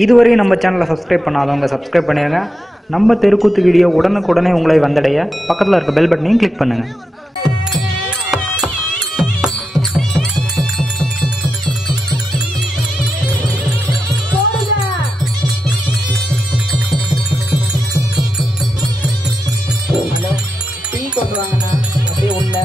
இதுவரையும் நம்ம சேனலை சப்ஸ்கிரைப் பண்ணாதவங்க சப்ஸ்கிரைப் பண்ணிடுங்க. நம்ம தெருக்கூத்து வீடியோ உடனுக்குடனே உங்களை வந்தடைய பக்கத்தில் இருக்க பெல் பட்டனையும் கிளிக் பண்ணுங்கள். ஹலோ, டீ கொண்டு வாங்கண்ணா. அப்படியே உள்ள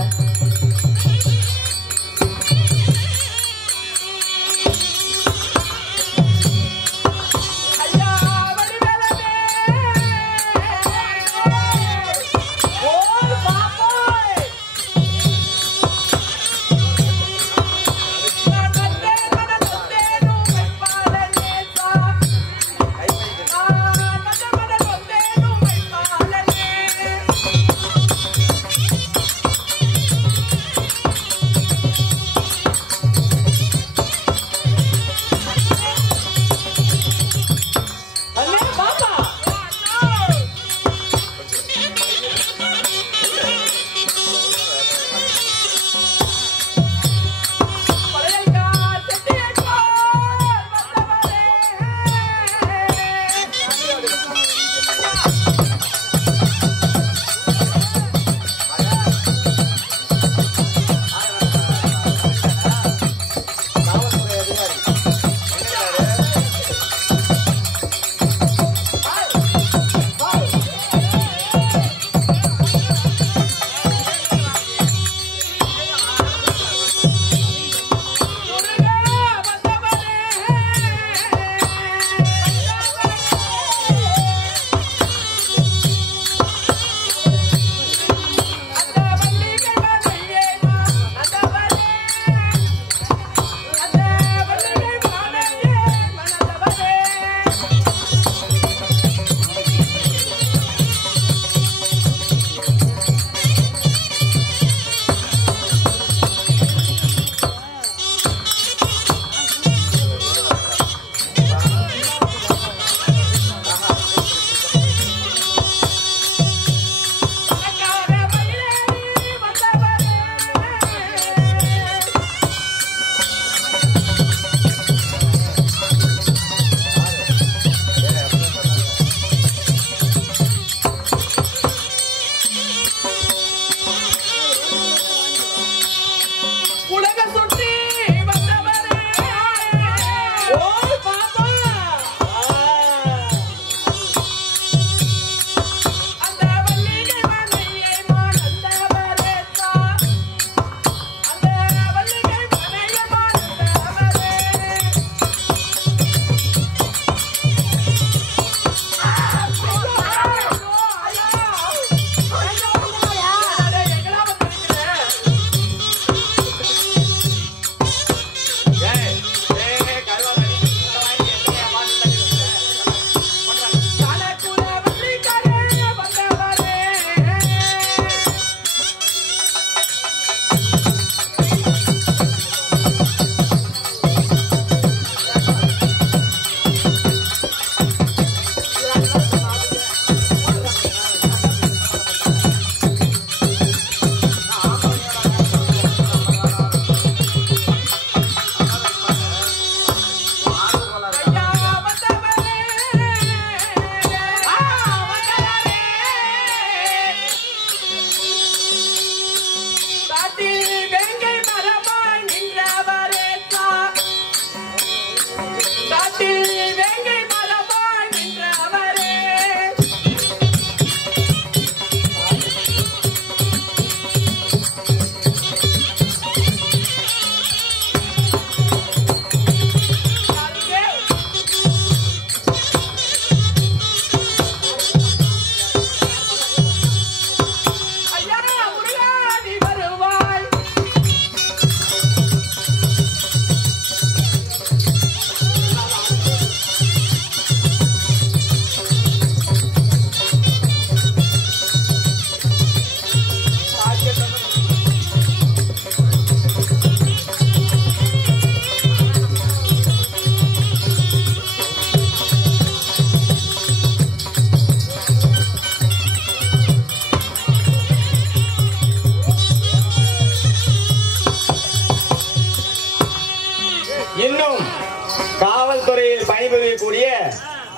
காவல்துறையில் பணிபுரியக்கூடிய,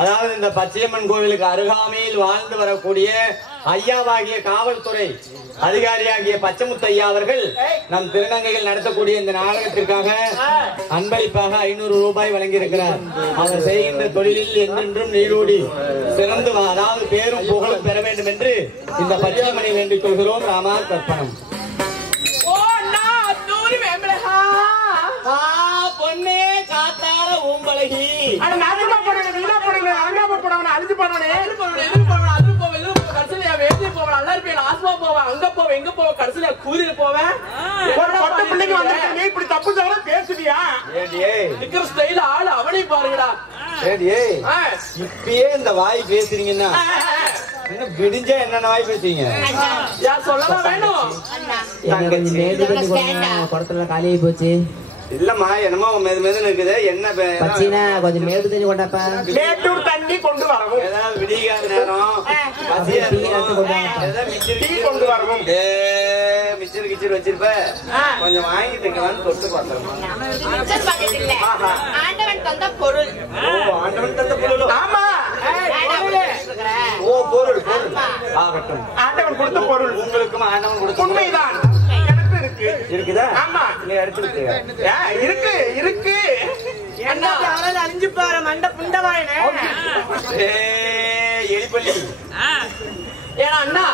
அதாவது இந்த பச்சையம்மன் கோவிலுக்கு அருகாமையில் வாழ்ந்து வரக்கூடிய ஐயாவாகிய காவல்துறை அதிகாரியாகிய பச்சைமுத்தையா அவர்கள் நம் திருநங்கைகள் நடத்தக்கூடிய இந்த நாடகத்திற்காக அன்பளிப்பாக 500 ரூபாய் வழங்கியிருக்கிறார். அவர் செய்கின்ற தொழிலில் என்றென்றும் நீரோடி சிறந்து அதாவது பேரும் புகழும் பெற வேண்டும் என்று இந்த பச்சையம்மனை வேண்டிக் கொள்கிறோம். ராமா கற்பனம். பொன்னே காத்தார ஊம்பழகி இப்பயே இந்த வாய் பேசுறீங்கன்னா விடிஞ்சா என்னென்ன வாய் பேசுறீங்க? குடத்துல காலியாகி போச்சு. இல்லம்மா, என்னமோ மெது மெதுன்னு இருக்குது. என்ன பச்சீனா கொஞ்சம் மேற்கு தண்ணி கொண்டாப்பா. மேட்டூர் தண்ணி கொண்டு வரவும், ஏதாவது விடிகாத நேரம் கொண்டு வரவும் மிச்சர் கிச்சர் வச்சிருப்ப, கொஞ்சம் வாங்கிட்டுங்களான்னு தொட்டு பார்த்தோம். ஆண்டவன் தந்த பொருள். ஆண்டவன் தந்த பொருள். ஆமா, ஓ பொருள் பொருள் ஆகட்டும். ஆண்டவன் கொடுத்த பொருள் உங்களுக்கும் ஆண்டவன் கொடுத்த உண்மைதான். இருக்குதா? ஆமா, நீ எடுத்துருக்கு. இருக்கு இருக்கு. என்ன அழிஞ்சு பாரு மண்ட புண்டவாயினே. எலிப்பள்ளி ஏன்னா அண்ணா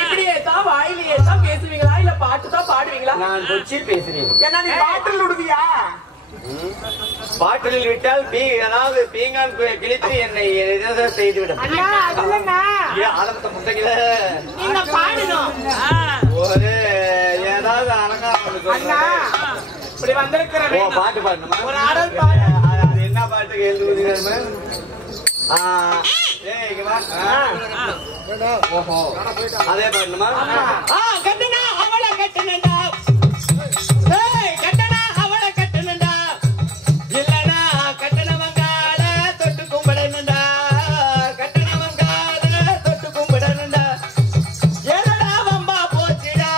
இப்படியே தான் வாயிலேயே தான் பேசுவீங்களா இல்ல பாட்டு தான் பாடுவீங்களா? நான் கொச்சி பேசுறேன். ஏன்னா நீ பாட்டில் விடுவியா? பாட்டிலில் விட்டால் அதாவது பீங்கான் கிழித்து என்னை செய்துவிடும். ஆரம்பத்தை முட்டைகள நீங்க பாடணும். ஒரு ஏதாவது அலங்காரம் இப்படி வந்திருக்கிற பாட்டு பாடணுமா? ஒரு ஆடல் பாடு. அது என்ன பாட்டுக்கு எழுதுவீங்க? ஓஹோ, அதே பாடணுமா? கட்டணா அவளை கட்டணா, கட்டணா அவளை கட்டணா, இல்லனா கட்டணவங்கால தொட்டு கும்பிடணுண்டா, கட்டணவங்கால தொட்டு கும்பிடணுண்டா. ஏலடா வம்பா போச்சுடா,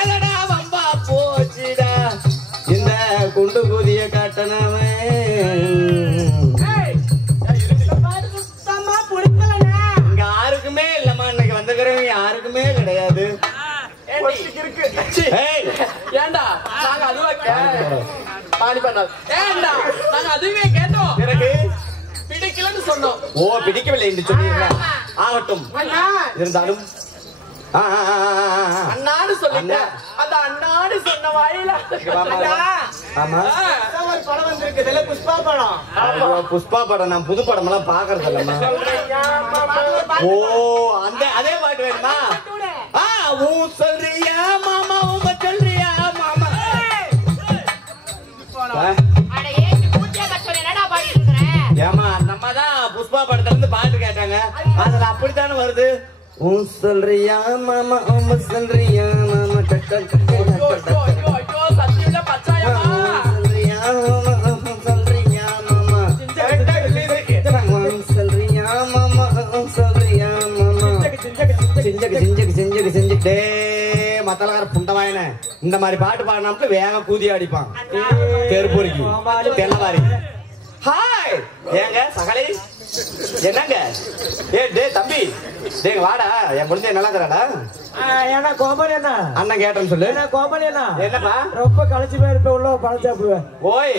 ஏலடா வம்பா போச்சுடா, இந்த குண்டு புதிய கட்டணமே. இங்க யாருக்குமே இல்லம்மா, இன்னைக்கு வந்துக்கிறவங்க யாருக்குமே கிடையாது. ஏண்டா நாங்க அதுவா பாடி பண்ணோம். ஏண்டா நாங்க அதுவே கேட்டோம், பிறகு பிடிக்கலன்னு சொன்னோம். ஓ பிடிக்கவில்லை என்று சொன்னீங்களா? ஆகட்டும், இருந்தாலும் அண்ணாடு சொல்லிட்டேன். அந்த அண்ணாடு சொன்ன வாயில ஆமா ஒரு படம் வந்திருக்குதுல்ல, புஷ்பா படம். புஷ்பா படம் நான் புது படம் எல்லாம் பாக்குறது இல்லம்மா. ஓ அந்த அதே பாட்டு வேணுமா? சொல்றியா மாமா, உங்க சொல்றியா மாமா. ஏமா அந்த அம்மா தான் புஷ்பா படத்துல இருந்து பாட்டு கேட்டாங்க, அதுல அப்படித்தானே வருது. சொல்றியா மாமா, உங்க சொல்றியா மாமா, கட்டல் சத்தியுள்ள பச்சாயமா சொல்றியா மாமா, சொல்றியா மாமா, சொல்றியா மாமா, சொல்றியா மாமா, செஞ்சுக்கு மத்தலகார புண்டவாயன இந்த மாதிரி பாட்டு பாடினாப்புல வேக கூதி அடிப்பான் தெருப்பூரிக்கு தென்னவாரி. ஹாய் ஏங்க சகலை, என்னங்க? டே தம்பி, டேங்க வாடா, என் முடிஞ்ச நல்லா இருக்கிறாடா. ஏன்னா கோபால் என்ன அண்ணன் கேட்டேன்னு சொல்லு. கோபால் என்ன என்னப்பா ரொம்ப களைச்சு போயிருப்ப, உள்ள பழம் சாப்பிடுவேன். ஓய்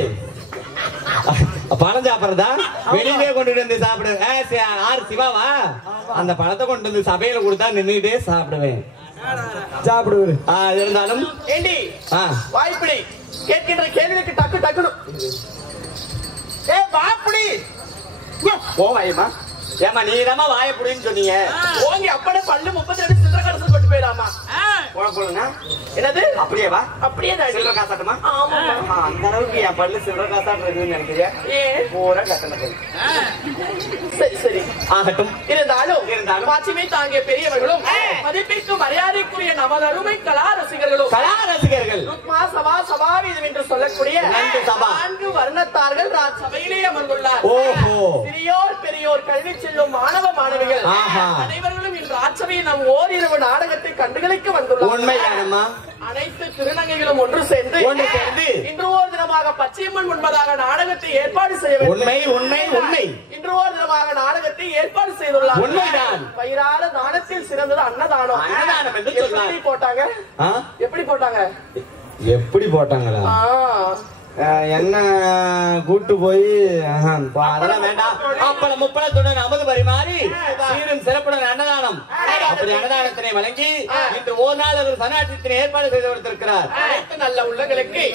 பழம் சாப்பிடுறதா? வெளியே கொண்டு வந்து சாப்பிடு. ஆறு சிவாவா? அந்த பழத்தை கொண்டு வந்து சபையில கொடுத்தா நின்றுட்டே சாப்பிடுவேன். சாப்பிடுவாரு. இருந்தாலும் ஏண்டி வாய்ப்பிடி கேட்கின்ற கேள்விக்கு டக்கு டக்குனு வாய்ப்பிடி போவாயம்மா. ஏமா நீ தாமா வாயப்புடின்னு சொன்னீங்க. ஓங்கி அப்படே பல்லு 32 சில்லற காசு போட்டு போயிடாமா? போனா என்னது? அப்படியே வா, அப்படியே சில்லற காசாட்டமா? ஆமா, அந்த அளவுக்கு என் பல்லு சில்லற காசாட்டு இருக்குன்னு நினைக்கிறியா? பூரா கட்டணம். சரி சரி ஆகட்டும். இருந்தாலும் மாட்சிமை தாங்கிய பெரியவர்களும் மதிப்பிற்கு மரியாதைக்குரிய நமது அருமை கலா ரசிகர்களும் ருக்மா சபா சபாவீதம் என்று சொல்லக்கூடிய 4 வர்ணத்தார்கள் சபையிலே அமர்ந்துள்ளார். சிறியோர் பெரியோர் கல்வி செல்லும் மாணவ மாணவிகள் அனைவர்களும் இன்று ஆச்சரிய கிளவி நம் ஓரிரவு நாடகத்தை கண்டுகளிக்க வந்துள்ளார். உண்மைதானம்மா. அனைத்து திருநங்கைகளும் ஒன்று சேர்ந்து இன்று ஓர் தினமாக பச்சையம்மன் முன்பதாக நாடகத்தை ஏற்பாடு செய்ய வேண்டும். உண்மை உண்மை உண்மை. இன்று ஓர் தினமாக நாடகத்தை ஏற்பாடு செய்துள்ளார். உண்மைதான். பயிரான தானத்தில் சிறந்தது அன்னதானம். அன்னதானம் என்று சொன்னார். எப்படி போட்டாங்க? எப்படி போட்டாங்க? எப்படி போட்டாங்களா? என்ன கூட்டு போய் அதெல்லாம் வேண்டாம். அப்பளம் முப்பளத்துடன் அமுது பரிமாறி சீரும் சிறப்புடன் அன்னதானம். அப்படி அன்னதானத்தினை வழங்கி இன்று ஒரு நாள் அவர் சனாட்சத்தினை ஏற்பாடு செய்து கொடுத்திருக்கிறார். அனைத்து நல்ல உள்ளங்களுக்கு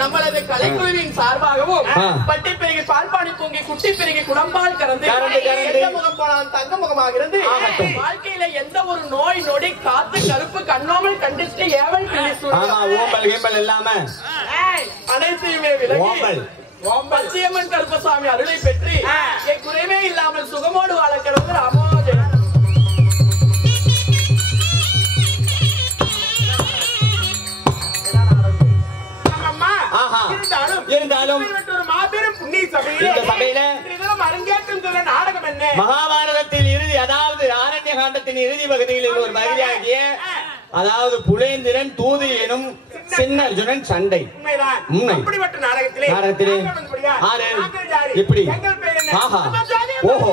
நம்மளது கலைக்குழுவின் சார்பாகவும் பட்டி பெருகி பால்பாடி தூங்கி குட்டி பெருகி குடம்பால் கறந்து எந்த முகம் போனாலும் தங்க முகமாக இருந்து வாழ்க்கையில எந்த ஒரு நோய் நொடி காத்து கருப்பு கண்ணோமல் கண்டித்து ஏவல் ஓம்பல் கேம்பல் இல்லாம அனைத்தையுமே விலகி பச்சையம்மன் கருப்பசாமி அருளை பெற்று குறைவே இல்லாமல் சுகமோடு வாழ கிடந்து ராமோஜன். இருந்தாலும் ஒரு மாபெரும் புண்ணிய சபையில அரங்கேற்றம் சொல்ல நாடகம் என்ன? மகாபாரதத்தில் இறுதி, அதாவது ஆரண்ய காண்டத்தின் இறுதி பகுதியில் ஒரு பகுதியாகிய அதாவது புலேந்திரன் தூது எனும் சின்ன அர்ஜுனன் சண்டை. உண்மை. அப்படிப்பட்ட நாடகத்திலே இப்படி ஆஹா ஓஹோ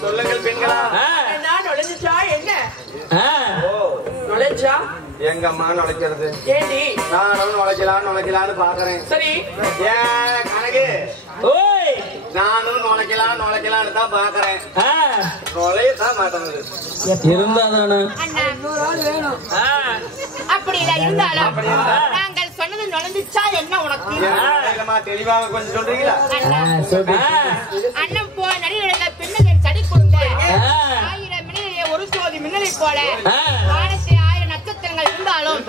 சொல்லுங்கள் பெண்களா. என்ன நுழைஞ்சிச்சா? என்ன நுழைஞ்சா? எங்கம்மா நுழைக்கிறது? ஏண்டி நானும் நுழைக்கலான்னு பாக்குறேன். சரி ஏன் கணக்கு? ஓய் நானும் நுழைக்கலான்னு தான் பாக்குறேன். நுழையத்தான் மாட்டேங்குது. இருந்தாதானே அப்படியா? இருந்தாலும் நாங்கள் சொன்னது நுழைஞ்சிச்சா என்ன உனக்கு? தெளிவாக கொஞ்சம் சொல்றீங்களா? அண்ணன் போ நடிகர்கள பெண்ணுகள் சடி கொடுங்க. 1000 மின்னலே ஒரு சோதி மின்னலை போல வானத்தில் 1000 நட்சத்திரங்கள் இருந்தாலும்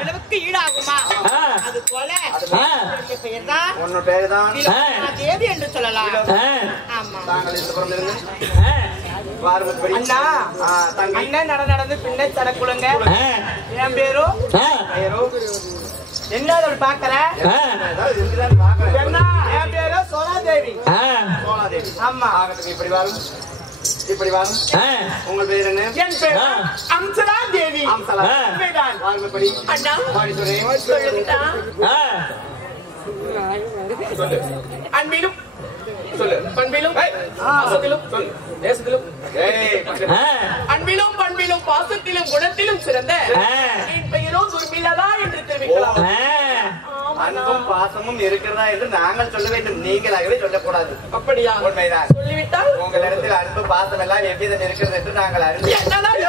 நிலவுக்கு ஈடாகுமா? அது போல பெயர்தான் உன்னோட பேருதான் தேவி என்று சொல்லலாம். ஆமா அண்ணன் நடந்து பின்ன சடக்குழுங்க. என் பேரு என்ன பாக்கற? என் பேரு சோலாதேவி. ஆமா இப்படி வரும் இப்படி வரும். உங்க பேர் என்ன? என் பேரு அம்சலா தேவி. அம்சலா வாருங்கப்படி. அண்ணா பாடி சொல்லுங்க. அன்பிலும் சொல்லு. பண்பிலும் பாசத்திலும் சொல்லு. தேசத்திலும் அன்பிலும் பண்பிலும் பாசத்திலும் குணத்திலும் சிறந்த என் பெயரோ துர்மிளதா என்று தெரிவிக்கலாம். அன்பும் பாசமும் இருக்கிறதா என்று நாங்கள் சொல்ல வேண்டும், நீங்களாகவே சொல்லக்கூடாது. அப்படியா? உண்மைதான். சொல்லிவிட்டால் உங்களிடத்தில் அன்பு பாசம் எல்லாம் எவ்விதம் இருக்கிறது என்று நாங்கள் அறிந்து என்னதான்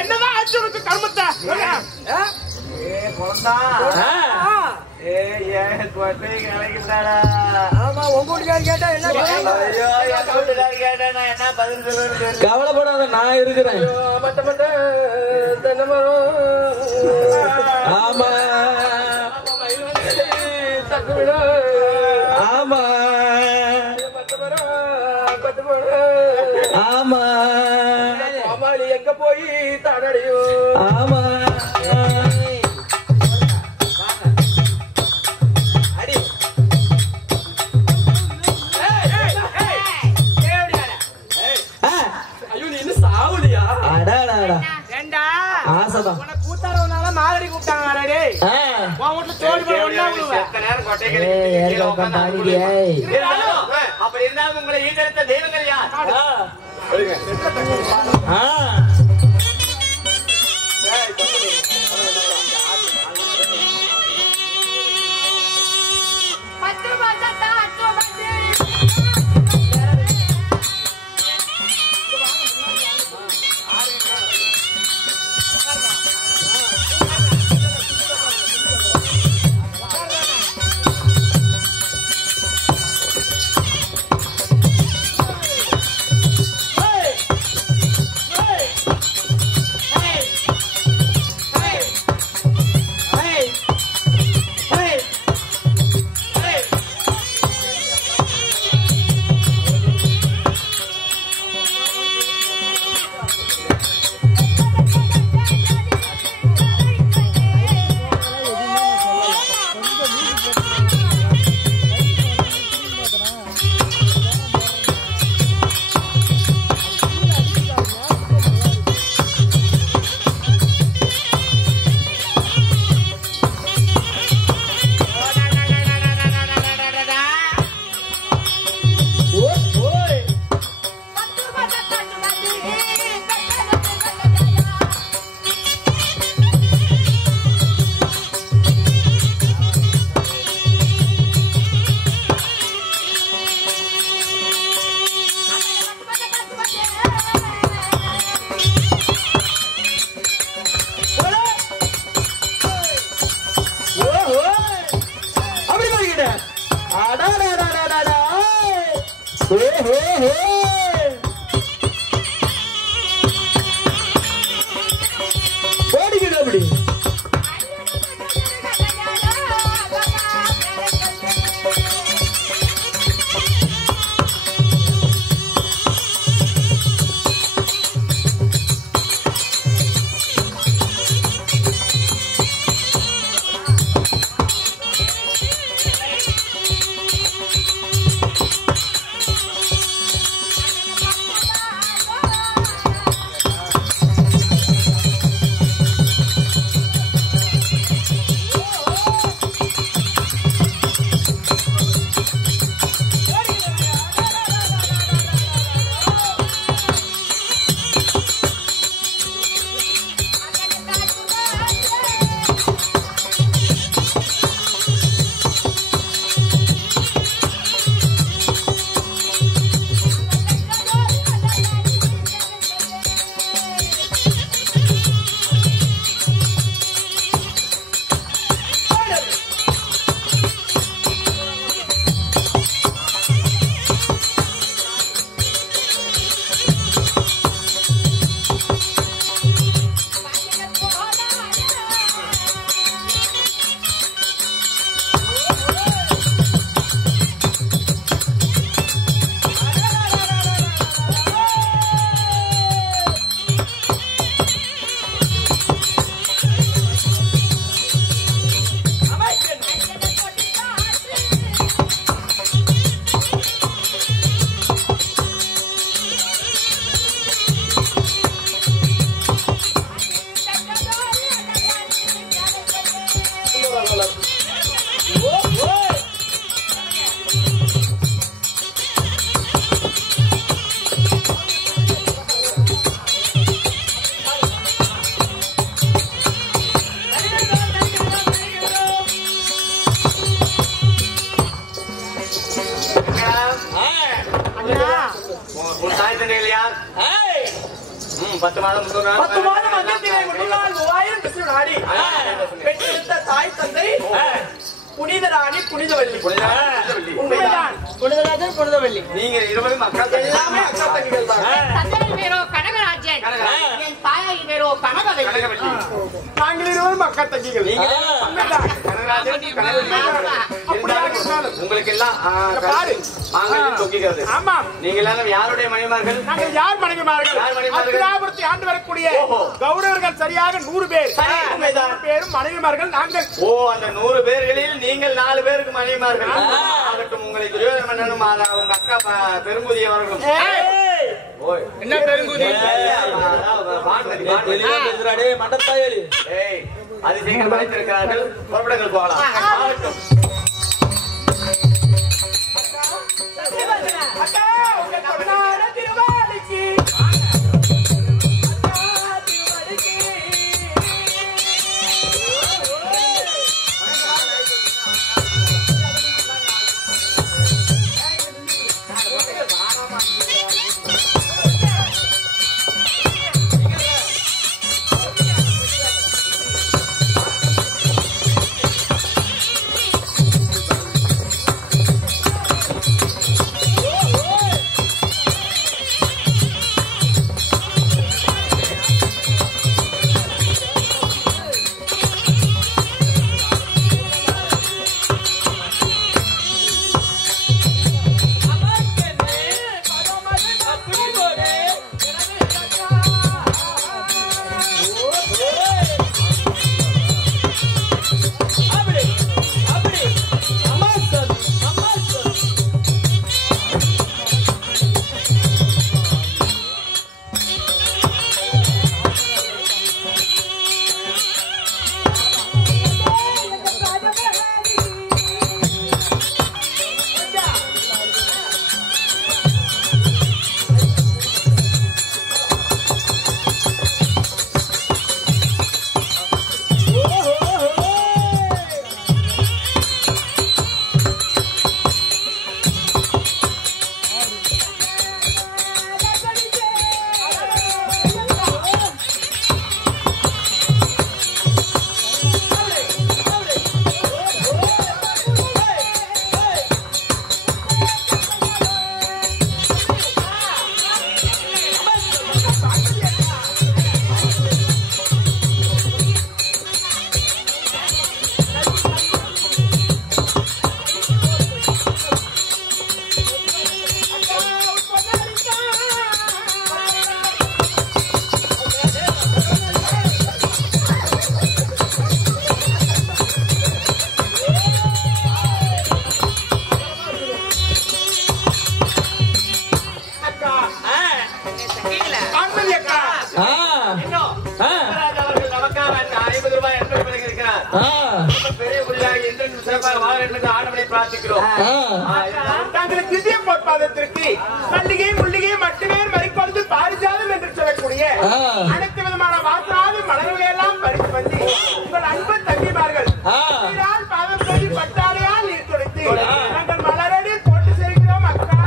என்னதான் ஆச்சு உனக்கு கர்மத்தை? ஆமா உங்க வீட்டுக்காரர் கேட்டா என்ன என்ன பதில் சொல்லுன்னு கவலைப்படாத, நான் இருக்கிறேன். ஆமா ஆமா ஆமா அம்மாளி எங்க போய் தடடியும்? ஆமா ஐயோ நீ இன்னும் சாவுலியா? அடாடாடா ஏண்டா ஆசைதான். உனக்கு கூத்தாரவனால மாகடி கூப்பிட்டாங்க உன் வீட்டுல தோடி போய் ஒண்ணா விடுவேன். அப்படி இருந்தாலும் உங்களை ஈட்டெடுத்த தெய்வங்கள் யார்? உன் தாய் தந்தைகள் யார்? 10 மாதம் 10 மாதம் மந்தத்திலே முன்னாள் 3000 பிசு நாடி பெற்றெடுத்த தாய் தந்தை புனித ராணி புனிதவள்ளி. உண்மைதான். புனிதராஜன் புனிதவள்ளி. நீங்க 20 மக்கள் எல்லாமே அக்கா தங்கிகள் தான். தந்தையின் பேரோ கனகராஜன், என் தாயின் பேரோ கனகவள்ளி. நாங்கள் 20 மக்கள் தங்கிகள். நீங்க உண்மைதான். உங்களுக்கு எல்லாம் பாரு. மாங்கல்யம் தொங்குகிறது. ஆமாம். நீங்க எல்லாரும் யாருடைய மனைவிமார்கள்? நாங்கள் யார் மனைவிமார்கள்? யார் மனைவிமார்கள்? அத்திராபுரத்தை ஆண்டு வரக்கூடிய ஓஹோ. கௌரவர்கள் சரியாக 100 பேர். சரி, உண்மைதான். 100 பேரும் மனைவிமார்கள் நாங்கள். ஓ, அந்த 100 பேர்களில் நீங்கள் 4 பேருக்கு மனைவிமார்கள். ஆகட்டும், உங்களை துரியோதன மன்னனும் உங்க அக்கா பெருங்குதி அவர்களும். ஓய், என்ன பெருங்குதி? வான்மதி, தெளிவா பேசுறா டேய் மண்டத்தாயலி. ஏய், அது சீக்கிரம் அழைத்திருக்கிறார்கள். புறப்படுங்கள், போகலாம். ஆகட்டும். அக்கா, உங்க பொன்னான திருவாளிக்கு. தங்களுக்கு திவ்ய பொற்பாதத்திற்கு மல்லிகை முள்ளிகை மட்டுமே மறிக்கொண்டு பாரிஜாதம் என்று சொல்லக்கூடிய அனைத்து விதமான வாசனாத மலர்களை எல்லாம் பறித்து வந்து உங்கள் அன்பு தங்கிமார்கள் பாதம் சொல்லி பட்டாரையால் நீர் துடைத்து நாங்கள் மலரடி போட்டு சேர்க்கிறோம் அக்கா.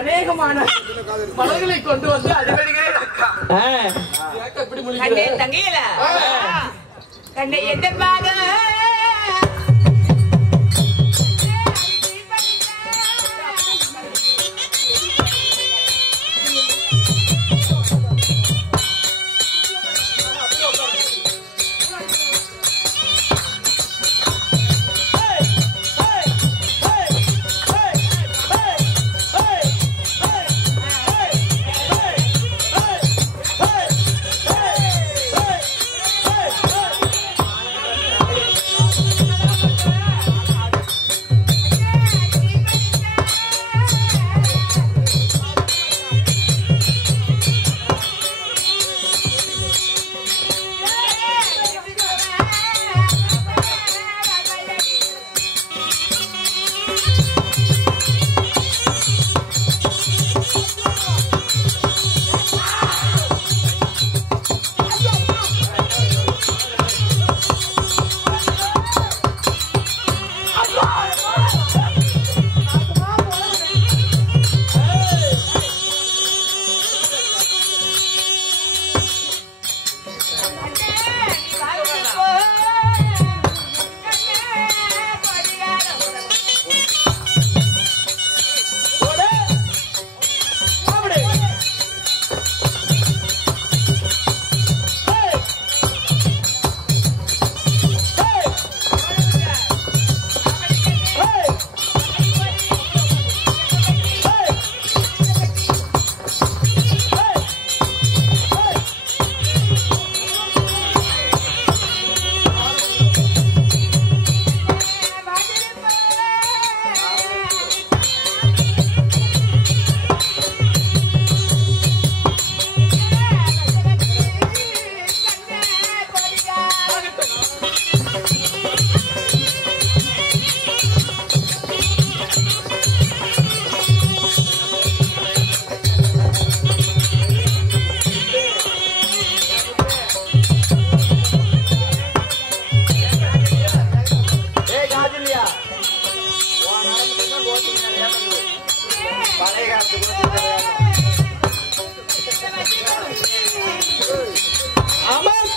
அநேகமான மலர்களை கொண்டு வந்து அதிபதிகளே தங்கையில கண்ணை எந்த பாத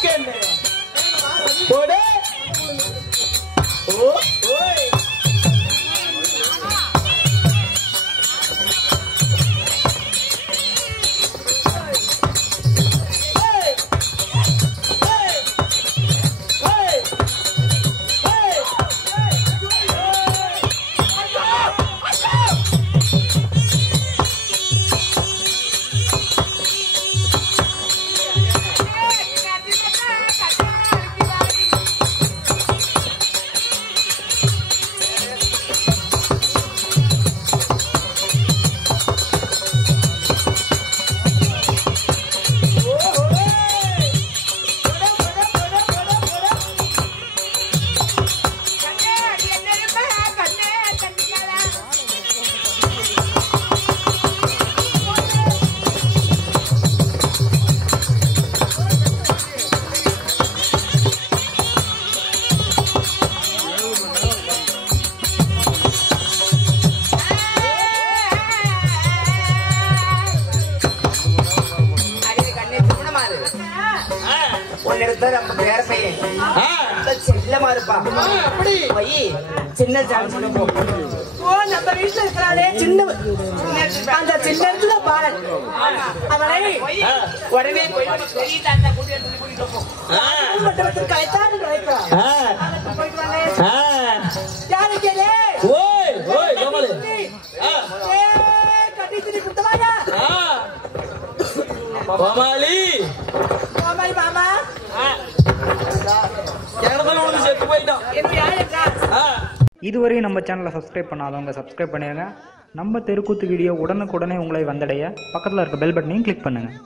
கண்ணு போடு ஓ ஓய் செல்லமா இருப்பா சின்ன நம்ம வீட்டுல இருக்கிறாளே சின்ன அந்த சின்ன இடத்துல பாலன் அவனை உடனே கட்டி குத்தமாயா கோமாளி மாமா செத்து போயிட்டான். இதுவரை நம்ம சேனலை சப்ஸ்கிரைப் பண்ணாதவங்க சப்ஸ்கிரைப் பண்ணிடுங்க. நம்ம தெருக்கூத்து வீடியோ உடனுக்குடனே உங்களை வந்தடைய பக்கத்தில் இருக்க பெல் பட்டனையும் கிளிக் பண்ணுங்கள்.